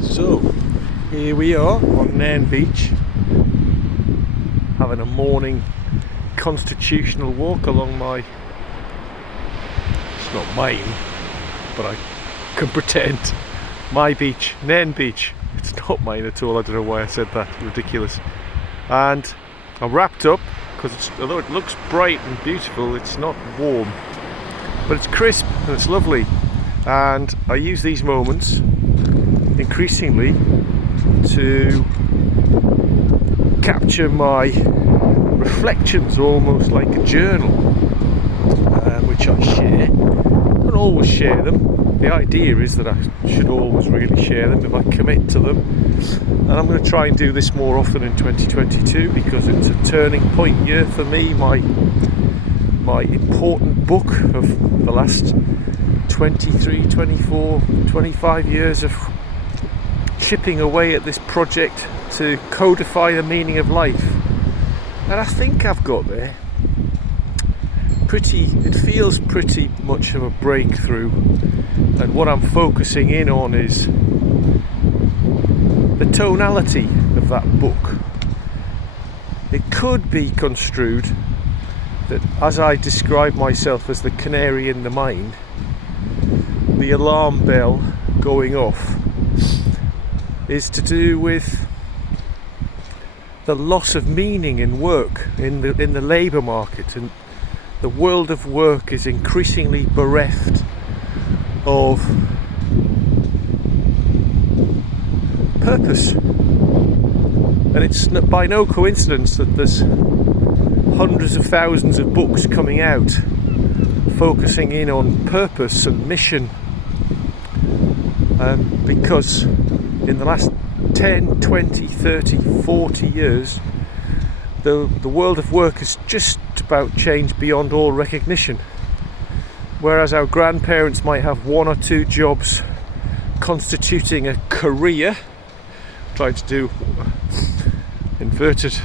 So here we are on Nairn Beach, having a morning constitutional walk along my, it's not mine, but I can pretend, my beach, Nairn Beach. It's not mine at all. I don't know why I said that, ridiculous. And I'm wrapped up because although it looks bright and beautiful, it's not warm, but it's crisp and it's lovely. And I use these moments increasingly to capture my reflections, almost like a journal, which I share. I don't always share them. The idea is that I should always really share them if I commit to them, and I'm going to try and do this more often in 2022 because it's a turning point year for me. My important book of the last 23, 24, 25 years of chipping away at this project to codify the meaning of life, and I think I've got there. It feels pretty much of a breakthrough, and what I'm focusing in on is the tonality of that book. It could be construed that as I describe myself as the canary in the mine, the alarm bell going off is to do with the loss of meaning in work, in the labour market, and the world of work is increasingly bereft of purpose. And it's by no coincidence that there's hundreds of thousands of books coming out focusing in on purpose and mission, because in the last 10, 20, 30, 40 years the world of work has just about changed beyond all recognition. Whereas our grandparents might have one or two jobs constituting a career, trying to do inverted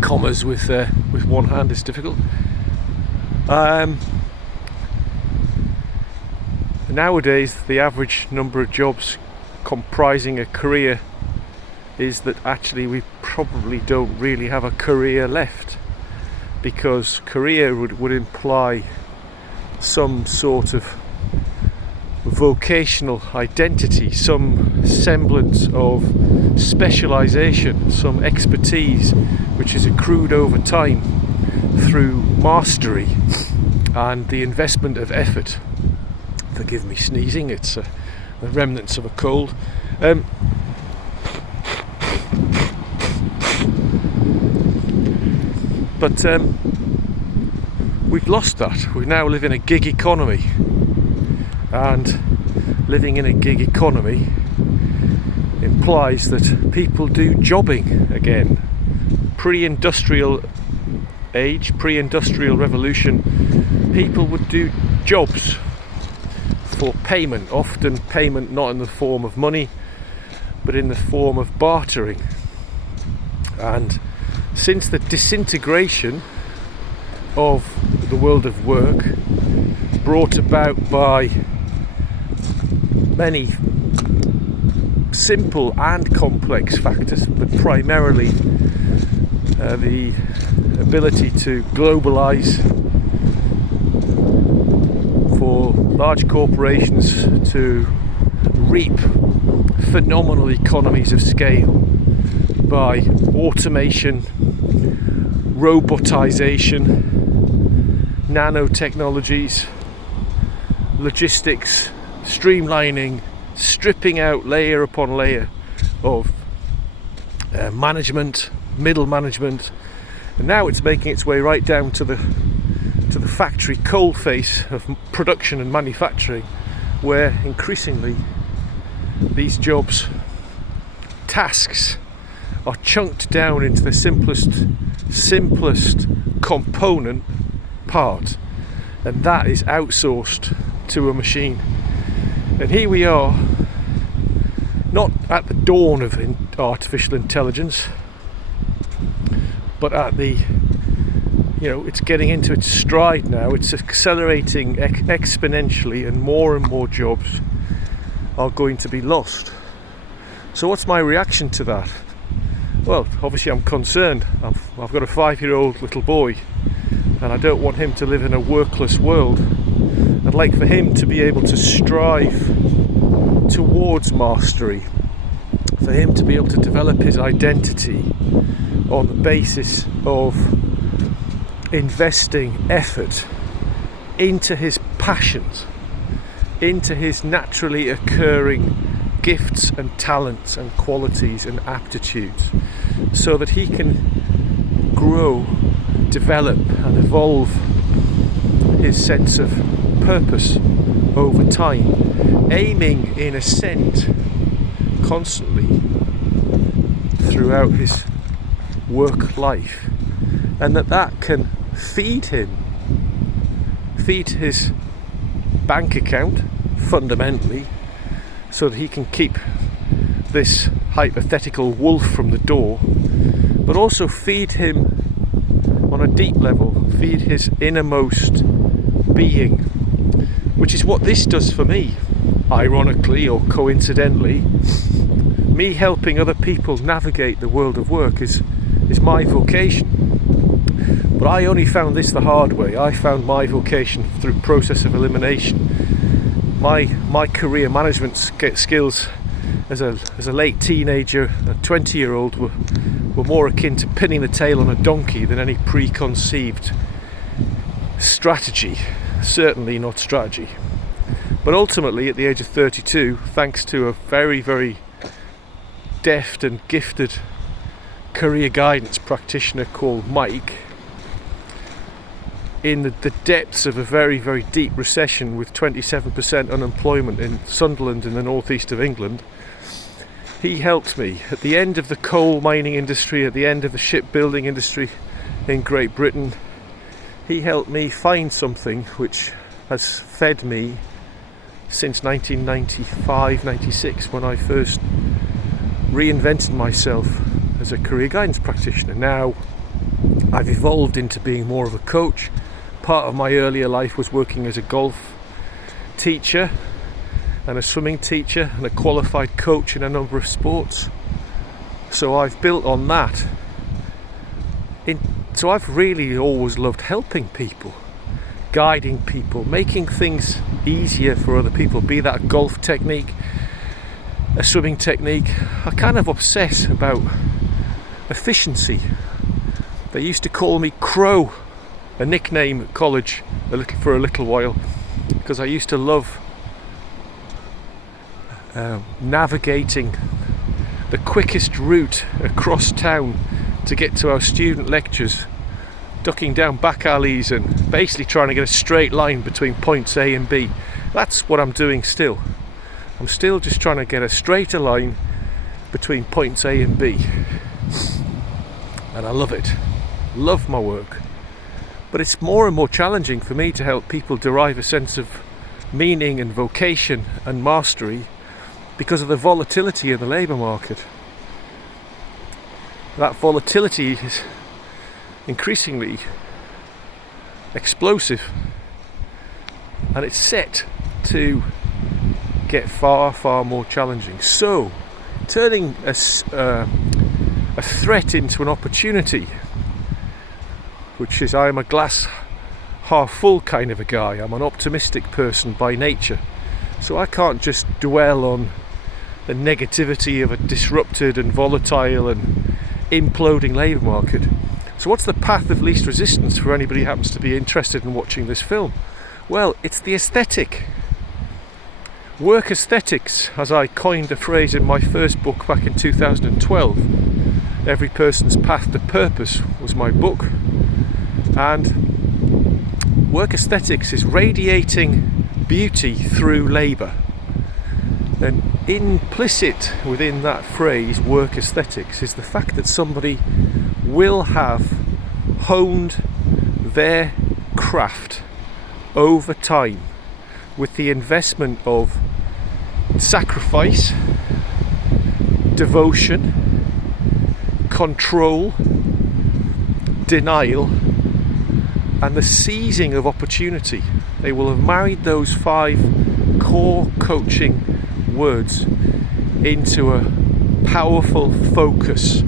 commas with one hand is difficult. Nowadays the average number of jobs comprising a career is that actually we probably don't really have a career left, because career would imply some sort of vocational identity, some semblance of specialisation, some expertise which is accrued over time through mastery and the investment of effort. Forgive me sneezing, it's the remnants of a cold. But we've lost that. We now live in a gig economy, and living in a gig economy implies that people do jobbing again. Pre-industrial age, pre-industrial revolution, people would do jobs for payment, often payment not in the form of money but in the form of bartering. And since the disintegration of the world of work, brought about by many simple and complex factors, but primarily the ability to globalise, for large corporations to reap phenomenal economies of scale by automation, robotization, nanotechnologies, logistics, streamlining, stripping out layer upon layer of management, middle management, and now it's making its way right down to the factory coalface of production and manufacturing, where increasingly these jobs, tasks, are chunked down into the simplest component part, and that is outsourced to a machine. And here we are, not at the dawn of artificial intelligence, but at the, it's getting into its stride now. It's accelerating exponentially, and more jobs are going to be lost. So what's my reaction to that? Well, obviously I'm concerned. I've got a 5-year-old little boy, and I don't want him to live in a workless world. I'd like for him to be able to strive towards mastery, for him to be able to develop his identity on the basis of investing effort into his passions, into his naturally occurring gifts and talents and qualities and aptitudes, so that he can grow, develop and evolve his sense of purpose over time, aiming in ascent constantly throughout his work life, and that can feed his bank account fundamentally, so that he can keep this hypothetical wolf from the door, but also feed him on a deep level, feed his innermost being, which is what this does for me. Ironically or coincidentally, me helping other people navigate the world of work is my vocation. But I only found this the hard way. I found my vocation through process of elimination. My career management skills as a late teenager, a 20-year-old, were more akin to pinning the tail on a donkey than any preconceived strategy. Certainly not strategy. But ultimately, at the age of 32, thanks to a very, very deft and gifted career guidance practitioner called Mike, in the depths of a very, very deep recession with 27% unemployment in Sunderland in the northeast of England, he helped me. At the end of the coal mining industry, at the end of the shipbuilding industry in Great Britain, he helped me find something which has fed me since 1995-96, when I first reinvented myself as a career guidance practitioner. Now I've evolved into being more of a coach. Part of my earlier life was working as a golf teacher and a swimming teacher and a qualified coach in a number of sports. So I've built on that. So I've really always loved helping people, guiding people, making things easier for other people, be that a golf technique, a swimming technique. I kind of obsess about efficiency. They used to call me Crow, a nickname at college for a little while, because I used to love navigating the quickest route across town to get to our student lectures, ducking down back alleys and basically trying to get a straight line between points A and B. That's what I'm doing still. I'm still just trying to get a straighter line between points A and B. And I love it. Love my work. But it's more and more challenging for me to help people derive a sense of meaning and vocation and mastery because of the volatility of the labour market. That volatility is increasingly explosive, and it's set to get far, far more challenging. So, turning a threat into an opportunity, which is, I am a glass half full kind of a guy. I'm an optimistic person by nature, so I can't just dwell on the negativity of a disrupted and volatile and imploding labour market. So what's the path of least resistance for anybody who happens to be interested in watching this film? Well, it's the aesthetic. Work aesthetics, as I coined the phrase in my first book back in 2012. Every Person's Path to Purpose was my book. And work aesthetics is radiating beauty through labour. And implicit within that phrase, work aesthetics, is the fact that somebody will have honed their craft over time with the investment of sacrifice, devotion, control, denial, and the seizing of opportunity. They will have married those 5 core coaching words into a powerful focus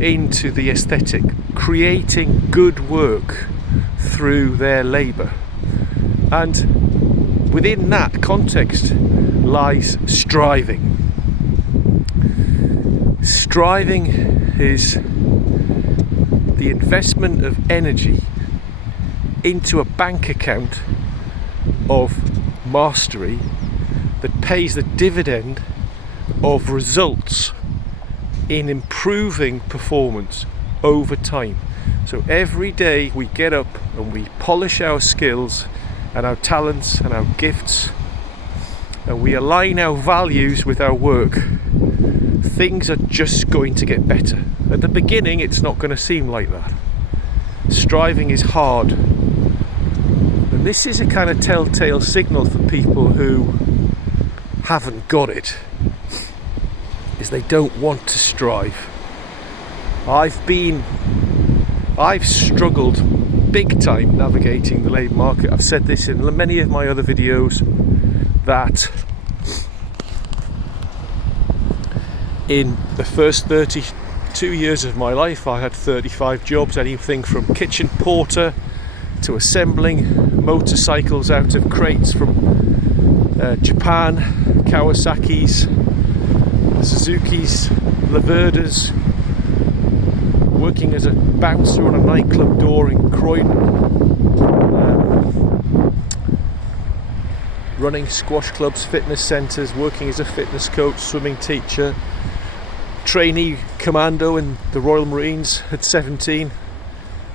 into the aesthetic, creating good work through their labour. And within that context lies striving. Striving is the investment of energy into a bank account of mastery that pays the dividend of results in improving performance over time. So every day we get up and we polish our skills and our talents and our gifts, and we align our values with our work, things are just going to get better. At the beginning it's not going to seem like that. Striving is hard, and this is a kind of telltale signal for people who haven't got it, is they don't want to strive. I've struggled big time navigating the labour market. I've said this in many of my other videos, that in the first 32 years of my life I had 35 jobs, anything from kitchen porter to assembling motorcycles out of crates from Japan, Kawasaki's, Suzuki's, Laverdas, working as a bouncer on a nightclub door in Croydon, running squash clubs, fitness centres, working as a fitness coach, swimming teacher, trainee commando in the Royal Marines at 17,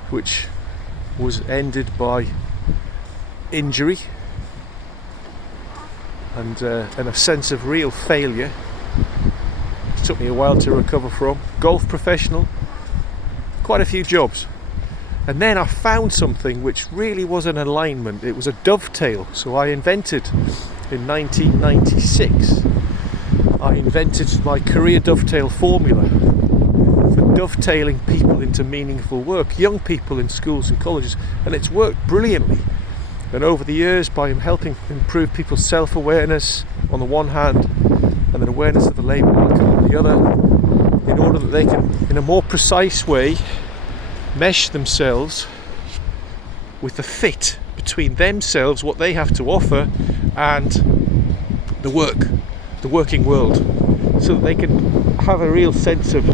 which was ended by injury and a sense of real failure. It took me a while to recover from. Golf professional, quite a few jobs. And then I found something which really was an alignment. It was a dovetail. So I invented, in 1996, I invented my career dovetail formula for dovetailing people into meaningful work, young people in schools and colleges, and it's worked brilliantly. And over the years, by helping improve people's self-awareness on the one hand, and then awareness of the labour market on the other, in order that they can, in a more precise way, mesh themselves with the fit between themselves, what they have to offer, and the working world, so that they can have a real sense of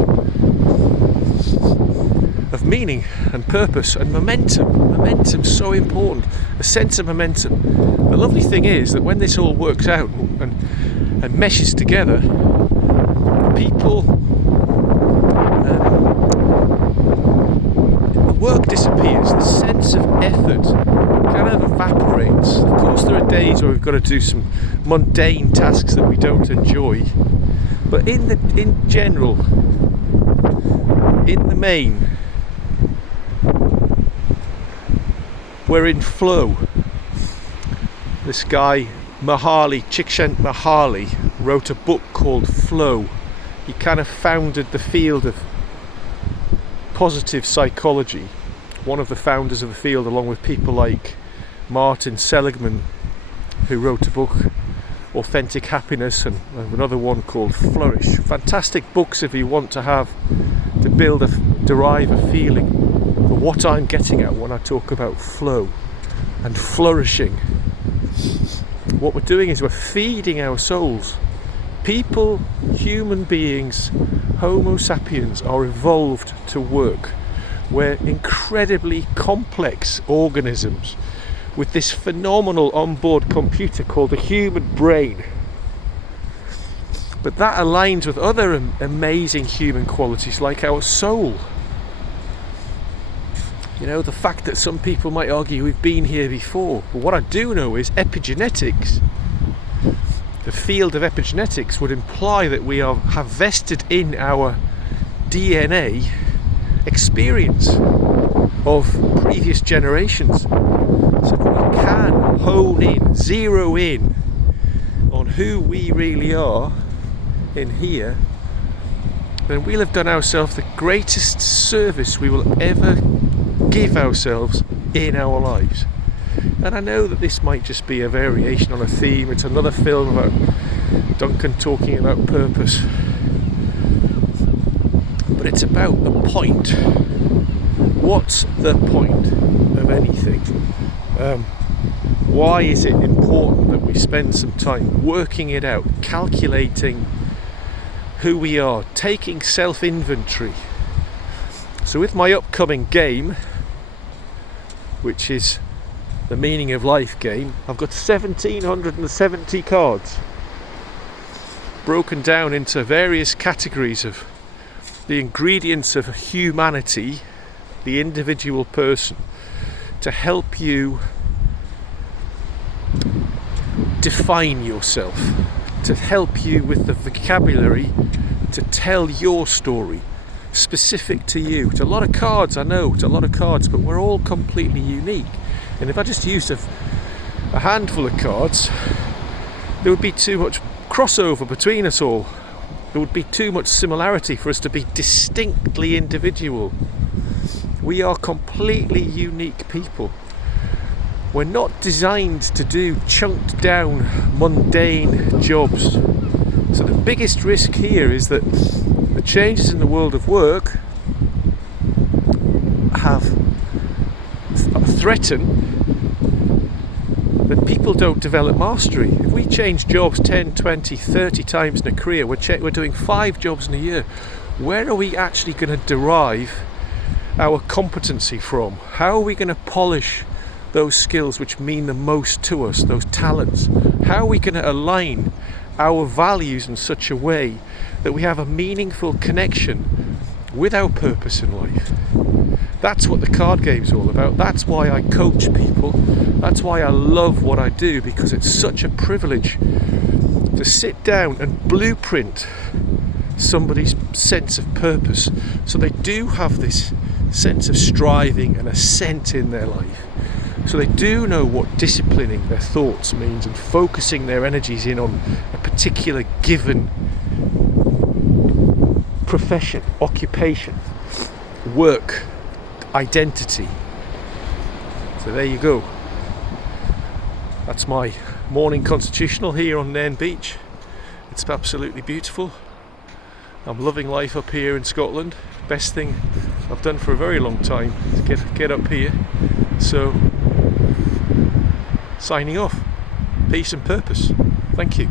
meaning and purpose and momentum. Momentum's so important, a sense of momentum. The lovely thing is that when this all works out and meshes together, people, the work disappears, the sense of effort kind of evaporates. Of course there are days where we've got to do some mundane tasks that we don't enjoy, but in general, in the main, we're in flow. This guy Csikszentmihalyi wrote a book called Flow. He kind of founded the field of positive psychology, one of the founders of the field, along with people like Martin Seligman, who wrote a book, Authentic Happiness, and another one called Flourish. Fantastic books if you want to derive a feeling for what I'm getting at when I talk about flow and flourishing. What we're doing is we're feeding our souls. People, human beings, Homo sapiens, are evolved to work. We're incredibly complex organisms with this phenomenal onboard computer called the human brain. But that aligns with other amazing human qualities like our soul. You know, the fact that some people might argue we've been here before. But what I do know is epigenetics, the field of epigenetics, would imply that we have vested in our DNA experience of previous generations. So we can hone in, zero in on who we really are in here, then we'll have done ourselves the greatest service we will ever give ourselves in our lives. And I know that this might just be a variation on a theme. It's another film about Duncan talking about purpose. But it's about the point. What's the point of anything? Why is it important that we spend some time working it out, calculating who we are, taking self-inventory? So with my upcoming game, which is the Meaning of Life game, I've got 1770 cards broken down into various categories of the ingredients of humanity, the individual person, to help you define yourself, to help you with the vocabulary to tell your story specific to you. It's a lot of cards, I know, it's a lot of cards, but we're all completely unique. And if I just used a handful of cards, there would be too much crossover between us all. There would be too much similarity for us to be distinctly individual. We are completely unique people. We're not designed to do chunked down, mundane jobs. So the biggest risk here is that the changes in the world of work threaten that people don't develop mastery. If we change jobs 10, 20, 30 times in a career, we're doing 5 jobs in a year, where are we actually going to derive our competency from? How are we going to polish those skills which mean the most to us, those talents? How are we going to align our values in such a way that we have a meaningful connection with our purpose in life? That's what the card game's all about. That's why I coach people. That's why I love what I do, because it's such a privilege to sit down and blueprint somebody's sense of purpose, so they do have this sense of striving and ascent in their life. So they do know what disciplining their thoughts means and focusing their energies in on a particular given profession, occupation, work, identity. So there you go. That's my morning constitutional here on Nairn Beach. It's absolutely beautiful. I'm loving life up here in Scotland. Best thing I've done for a very long time to get up here. So, signing off. Peace and purpose. Thank you.